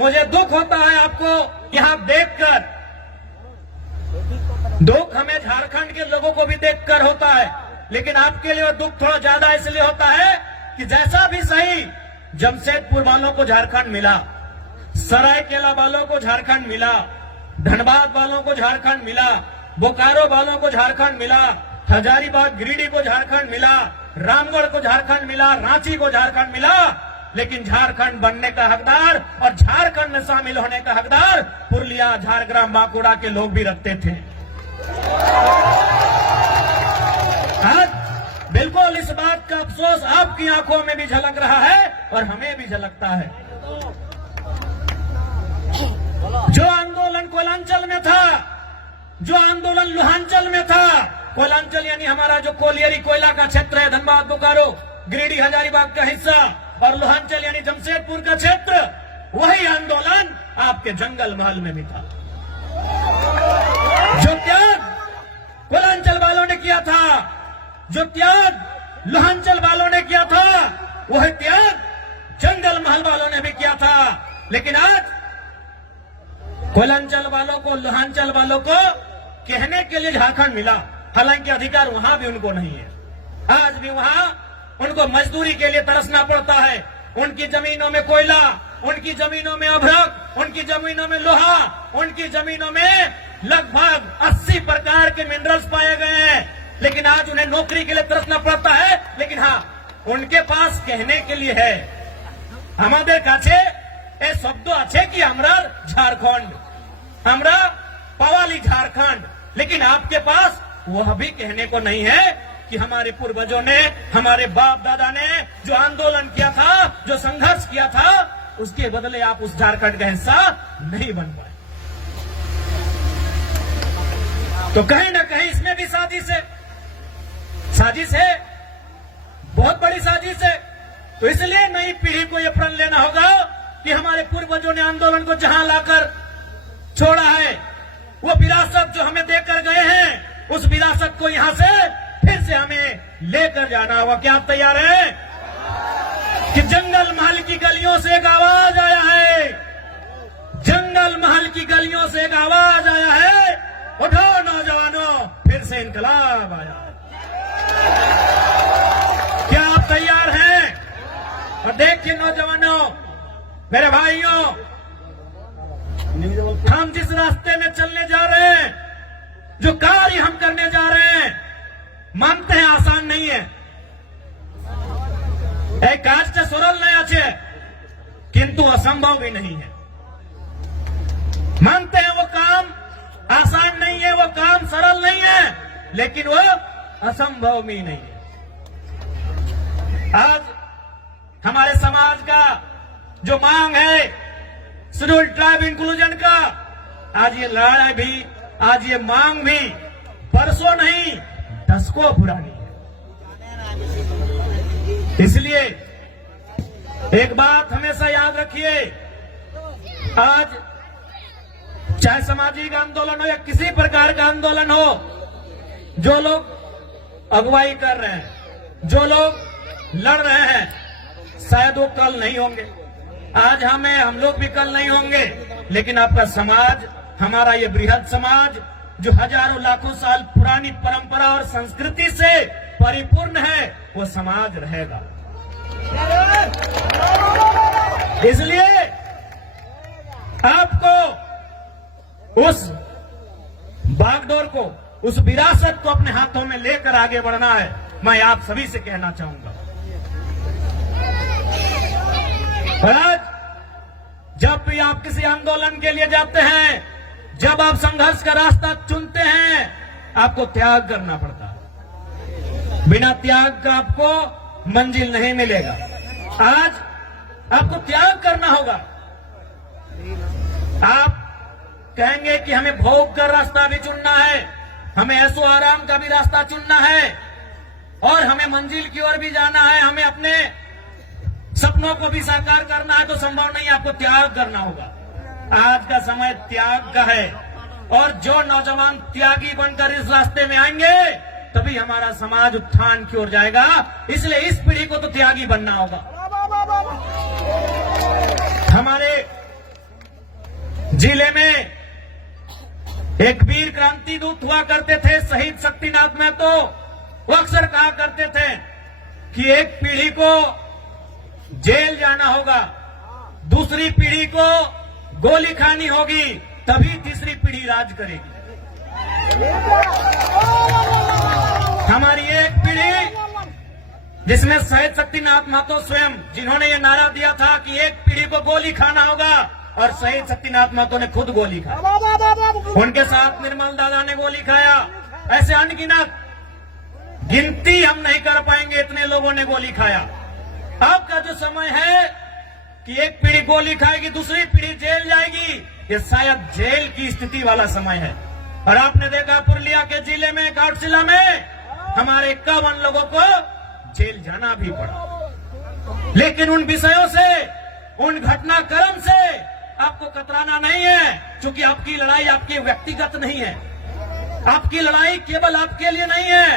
मुझे दुख होता है आपको यहां देखकर, दुख हमें झारखंड के लोगों को भी देखकर होता है, लेकिन आपके लिए वो दुख थोड़ा ज्यादा इसलिए होता है कि जैसा भी सही जमशेदपुर वालों को झारखंड मिला, सरायकेला वालों को झारखंड मिला, धनबाद वालों को झारखंड मिला, बोकारो वालों को झारखंड मिला, हजारीबाग गिरिडीह को झारखंड मिला, रामगढ़ को झारखंड मिला, रांची को झारखंड मिला, लेकिन झारखंड बनने का हकदार और झारखंड में शामिल होने का हकदार पुरुलिया, झारग्राम, बांकुड़ा के लोग भी रखते थे। आज बिल्कुल इस बात का अफसोस आपकी आंखों में भी झलक रहा है और हमें भी झलकता है। जो आंदोलन कोयलांचल में था, जो आंदोलन लोहांचल में था, कोयलांचल यानी हमारा जो कोलियरी कोयला का क्षेत्र है, धनबाद, बोकारो, गिरिडीह, हजारीबाग का हिस्सा, और लोहांचल यानी जमशेदपुर का क्षेत्र, वही आंदोलन आपके जंगल महल में भी था। जो त्याग कोयलांचल वालों ने किया था, जो त्याग लोहांचल वालों ने किया था, वही त्याग जंगल महल वालों ने भी किया था। लेकिन आज कोयलांचल वालों को, लोहांचल वालों को कहने के लिए झारखंड मिला, हालांकि अधिकार वहां भी उनको नहीं है। आज भी वहां उनको मजदूरी के लिए तरसना पड़ता है। उनकी जमीनों में कोयला, उनकी जमीनों में अभ्रक, उनकी जमीनों में लोहा, उनकी जमीनों में लगभग 80 प्रकार के मिनरल्स पाए गए हैं, लेकिन आज उन्हें नौकरी के लिए तरसना पड़ता है। लेकिन हाँ, उनके पास कहने के लिए है, हमारे काछे ए शब्द अच्छे कि हमरा झारखंड, हमरा पवाली झारखंड, लेकिन आपके पास वह भी कहने को नहीं है कि हमारे पूर्वजों ने, हमारे बाप दादा ने जो आंदोलन किया था, जो संघर्ष किया था, उसके बदले आप उस झारखंड का हिस्सा नहीं बन पाए। तो कहीं ना कहीं इसमें भी साजिश है, साजिश है, बहुत बड़ी साजिश है। तो इसलिए नई पीढ़ी को यह प्रण लेना होगा कि हमारे पूर्वजों ने आंदोलन को जहां लाकर छोड़ा है, वो विरासत जो हमें देकर गए हैं, उस विरासत को यहां से फिर से हमें लेकर जाना होगा। क्या आप तैयार हैं? कि जंगल महल की गलियों से एक आवाज आया है, जंगल महल की गलियों से एक आवाज आया है, उठो नौजवानों, फिर से इनकलाब आया। क्या आप तैयार हैं? और देखिए नौजवानों, मेरे भाइयों, हम जिस रास्ते में चलने जा रहे हैं, जो कार्य हम करने जा रहे हैं, मानते हैं आसान नहीं है, एक काज से सरल नहीं आछे, किंतु असंभव भी नहीं है। मानते हैं वो काम आसान नहीं है, वो काम सरल नहीं है, लेकिन वो असंभव भी नहीं है। आज हमारे समाज का जो मांग है शेड्यूल ट्राइब इंक्लूजन का, आज ये लड़ाई भी, आज ये मांग भी परसों नहीं दशकों पुरानी है। इसलिए एक बात हमेशा याद रखिए, आज चाहे सामाजिक आंदोलन हो या किसी प्रकार का आंदोलन हो, जो लोग अगुवाई कर रहे हैं, जो लोग लड़ रहे हैं, शायद वो कल नहीं होंगे, आज हम लोग भी कल नहीं होंगे, लेकिन आपका समाज, हमारा ये बृहद समाज जो हजारों लाखों साल पुरानी परंपरा और संस्कृति से परिपूर्ण है, वो समाज रहेगा। इसलिए आपको उस बागडोर को, उस विरासत को अपने हाथों में लेकर आगे बढ़ना है। मैं आप सभी से कहना चाहूंगा, आज जब भी आप किसी आंदोलन के लिए जाते हैं, जब आप संघर्ष का रास्ता चुनते हैं, आपको त्याग करना पड़ता है। बिना त्याग का आपको मंजिल नहीं मिलेगा। आज आपको त्याग करना होगा। आप कहेंगे कि हमें भोग कर रास्ता भी चुनना है, हमें ऐसो आराम का भी रास्ता चुनना है, और हमें मंजिल की ओर भी जाना है, हमें अपने सपनों को भी साकार करना है, तो संभव नहीं, आपको त्याग करना होगा। आज का समय त्याग का है, और जो नौजवान त्यागी बनकर इस रास्ते में आएंगे, तभी हमारा समाज उत्थान की ओर जाएगा। इसलिए इस पीढ़ी को तो त्यागी बनना होगा। हमारे जिले में एक वीर क्रांति दूत हुआ करते थे शहीद शक्तिनाथ महतो। वो अक्सर कहा करते थे कि एक पीढ़ी को जेल जाना होगा, दूसरी पीढ़ी को गोली खानी होगी, तभी तीसरी पीढ़ी राज करेगी। हमारी एक पीढ़ी जिसमें शहीद शक्तिनाथ महतो स्वयं, जिन्होंने ये नारा दिया था कि एक पीढ़ी को गोली खाना होगा, और शहीद शक्तिनाथ महतो ने खुद गोली खाई। उनके साथ निर्मल दादा ने गोली खाया। ऐसे अनगिनत, गिनती हम नहीं कर पाएंगे, इतने लोगों ने गोली खाया। अब का जो समय है कि एक पीढ़ी गोली खाएगी, दूसरी पीढ़ी जेल जाएगी, ये शायद जेल की स्थिति वाला समय है। और आपने देखा पुरुलिया के जिले में, काठसिला में हमारे 51 लोगों को जेल जाना भी पड़ा। लेकिन उन विषयों से, उन घटनाक्रम से आपको कतराना नहीं है, क्योंकि आपकी लड़ाई आपकी व्यक्तिगत नहीं है। आपकी लड़ाई केवल आपके लिए नहीं है,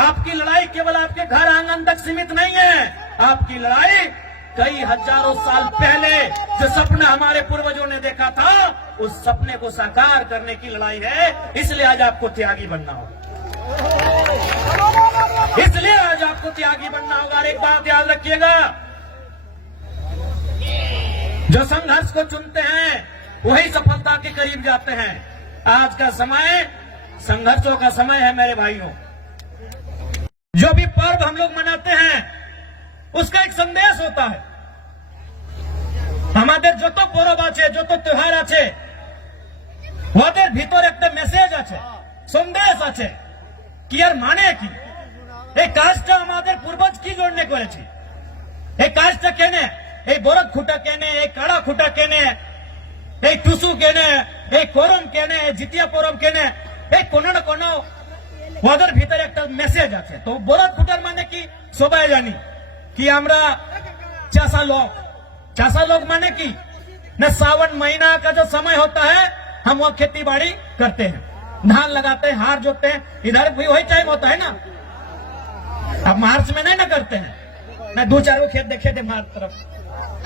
आपकी लड़ाई केवल आपके घर आंगन तक सीमित नहीं है। आपकी लड़ाई कई हजारों साल पहले जो सपना हमारे पूर्वजों ने देखा था, उस सपने को साकार करने की लड़ाई है। इसलिए आज आपको त्यागी बनना होगा, इसलिए आज आपको त्यागी बनना होगा। और एक बात याद रखिएगा, जो संघर्ष को चुनते हैं वही सफलता के करीब जाते हैं। आज का समय संघर्षों का समय है मेरे भाइयों। जो भी पर्व हम लोग मनाते हैं उसका एक संदेश होता है। हमारे जो तो पर्व आछे, जो तो त्योहार आछे, ওদের ভিতর একটা মেসেজ আছে, সন্দেশ আছে কি আর মানে কি, এই কাজটা আমাদের পূর্বজ কি জন্য করেছে, এই কাজটা কেনে, এই বরদ খুঁটা কেনে, এই কাড়া খুঁটা কেনে, এই টুসু কেনে, এই করম কেনে, জিতিয়া পরব কেনে, এই কোনো না কোনো ওদের ভিতরে একটা মেসেজ আছে। তো বরদ খুঁটার মানে কি সবাই জানি कि আমরা चासा लोग माने की न सावन महीना का जो समय होता है हम वो खेती बाड़ी करते हैं, धान लगाते हैं, हार जोतते हैं। इधर भी वही टाइम होता है ना। अब मार्च में नहीं ना करते हैं, मैं 2-4 खेत देखे थे मार्च तरफ।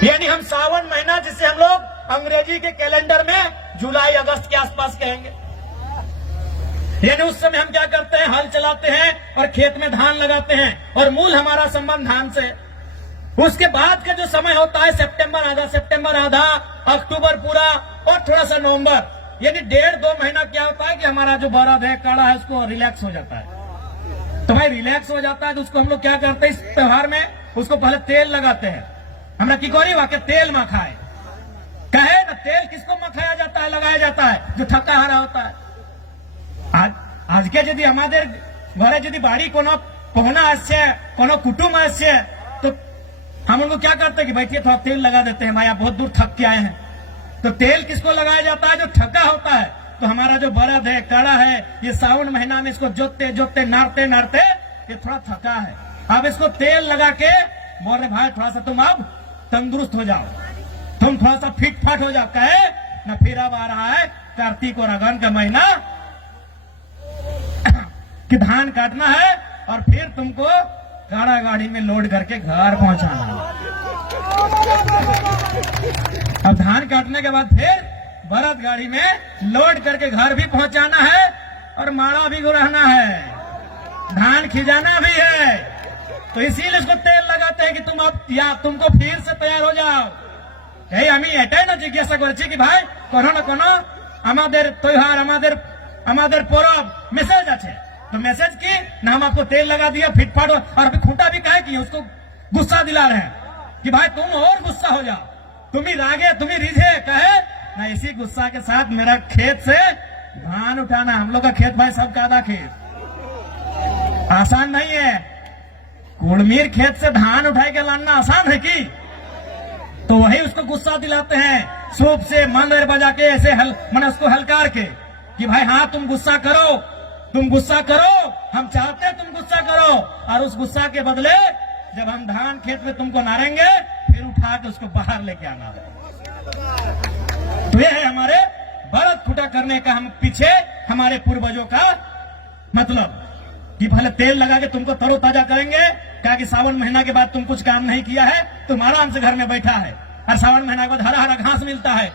यानी हम सावन महीना, जिसे हम लोग अंग्रेजी के कैलेंडर में जुलाई अगस्त के आसपास कहेंगे, यानी उस समय हम क्या करते हैं, हल चलाते हैं और खेत में धान लगाते हैं, और मूल हमारा संबंध धान से। उसके बाद का जो समय होता है सितंबर आधा, अक्टूबर पूरा और थोड़ा सा नवंबर, यानी 1.5-2 महीना क्या होता है कि हमारा जो बरद है, काड़ा है, उसको रिलैक्स हो जाता है। तो भाई रिलैक्स हो जाता है तो उसको हम लोग क्या करते हैं, इस त्योहार में उसको पहले तेल लगाते हैं। हमरा की करी वाके तेल मखाए कहे ना, तेल किसको मखाया जाता है, लगाया जाता है, जो थका हारा होता है। आज के यदि हमारे घरे यदि बाड़ी कोनो पहुना आसे, कोनो कुटुंब आसे, तो हम उनको क्या करते हैं कि बैठिए थोड़ा तेल लगा देते हैं, भाई आप बहुत दूर थक के आए हैं। तो तेल किसको लगाया जाता है, जो थका होता है। तो हमारा जो बरद है, काड़ा है, ये सावन महीना में इसको जोतते नाड़ते ये थोड़ा थका है। अब इसको तेल लगा के बोल रहे भाई थोड़ा सा तुम अब तंदुरुस्त हो जाओ, तुम थोड़ा सा फिट फाट हो जाओ। कहे ना, फिर अब आ रहा है कार्तिक और अगन का महीना कि धान काटना है और फिर तुमको काड़ा गाड़ी में लोड करके घर पहुंचाना है। अब धान काटने के बाद फिर बरद गाड़ी में लोड करके घर भी पहुंचाना है और माड़ा भी गुराना है, धान खिजाना भी है। तो इसीलिए इसको तेल लगाते हैं कि तुम अब या तुमको फिर से तैयार हो जाओ। यही हमें एटाई ना जिज्ञासा करছি कि भाई कोनो ना कोनो আমাদের त्योहार আমাদের परब मैसेज আছে। तो मैसेज की ना, हम आपको तेल लगा दिया फिटफाट, और अभी खूंटा भी कहे कि उसको गुस्सा दिला रहे हैं कि भाई तुम और गुस्सा हो जाओ, तुम ही रागे, तुम ही रिझे। कहे ना, इसी गुस्सा के साथ मेरा खेत से धान उठाना, हम लोग का खेत भाई सबका आधा खेत, आसान नहीं है। कुड़मीर खेत से धान उठा के लाना आसान है कि? तो वही उसको गुस्सा दिलाते हैं, सूप से मंदिर बजा के ऐसे मैंने उसको हलकार के कि भाई हाँ तुम गुस्सा करो, हम चाहते हैं तुम गुस्सा करो, और उस गुस्सा के बदले जब हम धान खेत में तुमको मारेंगे फिर उठा के उसको बाहर लेके आना है। तो ये है हमारे बरद खुटा करने का हम पीछे हमारे पूर्वजों का मतलब कि पहले तेल लगा के तुमको तरोताजा करेंगे। क्या कि सावन महीना के बाद तुम कुछ काम नहीं किया है, तुम आराम से घर में बैठा है, और सावन महीना के बाद हरा हरा घास मिलता है,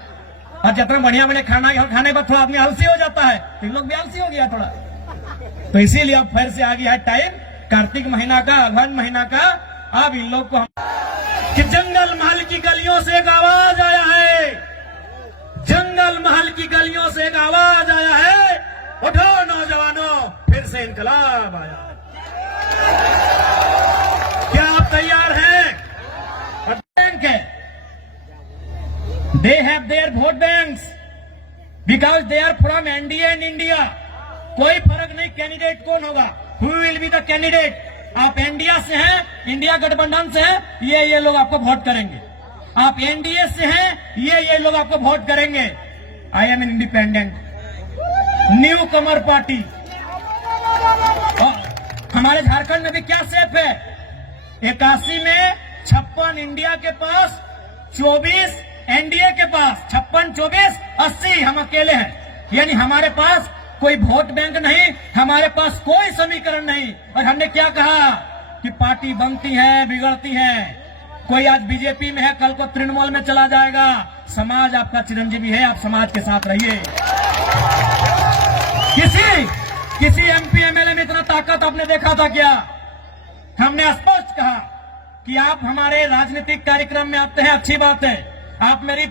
और जितना बढ़िया बढ़िया खाना खाने पर थोड़ा आदमी आलसी हो जाता है, तो इन लोग भी आलसी हो गया थोड़ा। तो इसीलिए अब फिर से आ गया है टाइम कार्तिक महीना का, अगहन महीना का। अब इन लोग को कि जंगल महल की गलियों से एक आवाज आया है, जंगल महल की गलियों से एक आवाज आया है, उठो नौजवानों, फिर से इनकलाब आया। क्या आप तैयार हैं? बैंक है, they have their vote banks because they are from NDA and India. कोई फर्क नहीं कैंडिडेट कौन होगा, who will be the candidate. आप इंडिया से हैं, इंडिया गठबंधन से हैं, ये लोग आपको वोट करेंगे। आप एनडीए से हैं, ये लोग आपको वोट करेंगे। I am an independent new Qamar party. हमारे झारखंड में भी क्या सेफ है, 81 में 56 इंडिया के पास, 24 एनडीए के पास, 56, 24, 80 हम अकेले हैं। यानी हमारे पास कोई वोट बैंक नहीं, हमारे पास कोई समीकरण नहीं। और हमने क्या कहा कि पार्टी बनती है, बिगड़ती है। कोई आज बीजेपी में है, कल को तृणमूल में चला जाएगा। समाज आपका चिरंजीवी है, आप समाज के साथ रहिए। किसी एमपी एमएलए में इतना ताकत आपने देखा था क्या? हमने स्पष्ट कहा कि आप हमारे राजनीतिक कार्यक्रम में आते हैं, अच्छी बात है। आप मेरी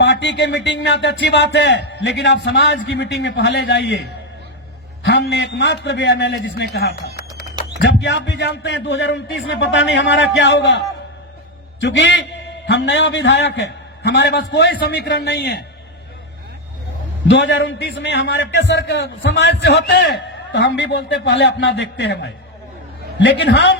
पार्टी के मीटिंग में आते, अच्छी बात है, लेकिन आप समाज की मीटिंग में पहले जाइए। हमने एकमात्र भी एमएलए जिसने कहा था, जबकि आप भी जानते हैं 2029 में पता नहीं हमारा क्या होगा, क्योंकि हम नया विधायक है, हमारे पास कोई समीकरण नहीं है। 2029 में हमारे समाज से होते तो हम भी बोलते पहले अपना देखते हैं भाई, लेकिन हम